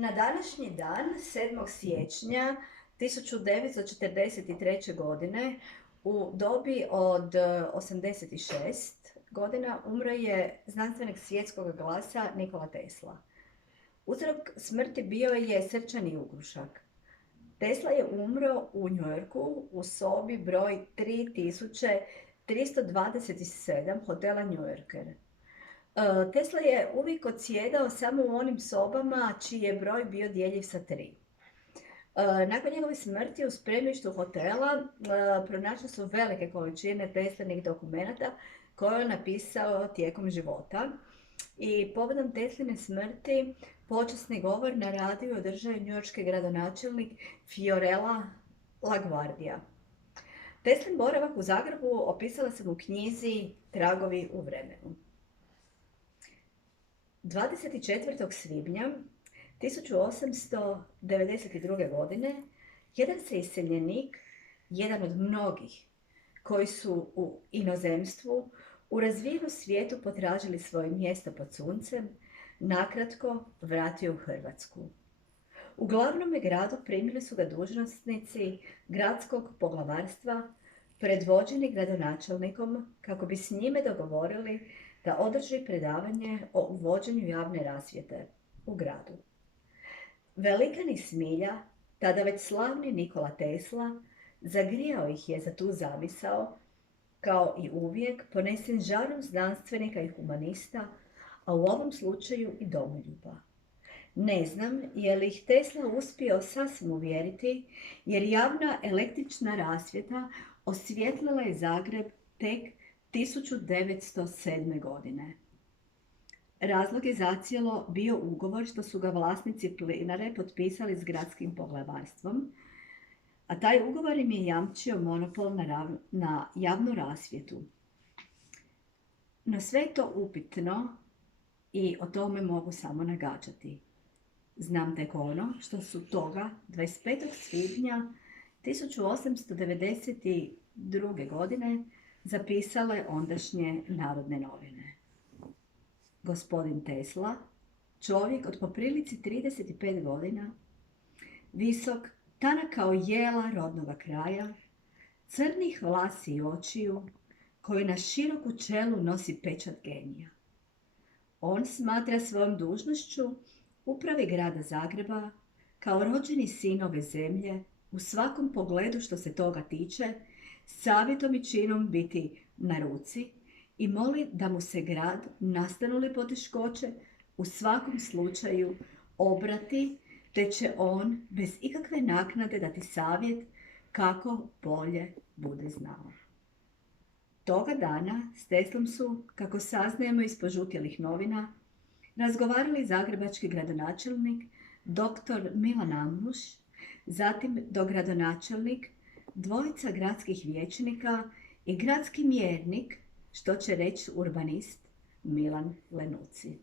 Na današnji dan, 7. siječnja 1943. godine, u dobi od 86 godina, umro je znanstvenik svjetskog glasa Nikola Tesla. Uzrok smrti bio je srčani ugrušak. Tesla je umro u Njujorku u sobi broj 3327 hotela New Yorker. Tesla je uvijek odsjedao samo u onim sobama čiji je broj bio dijeljiv sa 3. Nakon njegove smrti u spremištu hotela pronašli su velike količine Teslinih dokumenata koje je napisao tijekom života. I povodom Tesline smrti počasni govor na radiju održao je njujorški gradonačelnik Fiorella LaGuardia. Teslin boravak u Zagrebu opisala sam u knjizi Tragovi u vremenu. 24. svibnja 1892. godine jedan se iseljenik, jedan od mnogih koji su u inozemstvu, u razvijenom svijetu potražili svoje mjesto pod suncem, nakratko vratio u Hrvatsku. U glavnom gradu primili su ga dužnosnici gradskog poglavarstva, predvođeni gradonačelnikom, kako bi s njime dogovorili da održi predavanje o uvođenju javne rasvjete u gradu. Velikan i Smilja, tada već slavni Nikola Tesla, zagrijao ih je za tu zamisao, kao i uvijek ponesen žarom znanstvenika i humanista, a u ovom slučaju i domoljuba. Ne znam je li ih Tesla uspio sasvim uvjeriti, jer javna električna rasvjeta osvijetlila je Zagreb tek 1907. godine. Razlog je zacijelo bio ugovor što su ga vlasnici plinare potpisali s gradskim poglavarstvom, a taj ugovor im je jamčio monopol na javnu rasvjetu. No sve je to upitno i o tome mogu samo nagađati. Znam tek ono što su toga 25. svibnja 1892. godine zapisale ondašnje Narodne novine. Gospodin Tesla, čovjek od poprilici 35 godina, visok, tanak kao jela rodnoga kraja, crnih vlasi i očiju, koji na široku čelu nosi pečat genija. On smatra svojom dužnošću upravi grada Zagreba kao rođeni sin ove zemlje u svakom pogledu što se toga tiče, savjetom i činom biti na ruci i moli da mu se grad, nastanu li poteškoće, u svakom slučaju obrati, te će on bez ikakve naknade dati savjet kako bolje bude znao. Toga dana s Teslom su, kako saznajemo iz požutjelih novina, razgovarali zagrebački gradonačelnik dr. Milan Amruš, zatim dogradonačelnik, dvojica gradskih vijećnika i gradski mjernik, što će reći urbanist Milan Lenuci.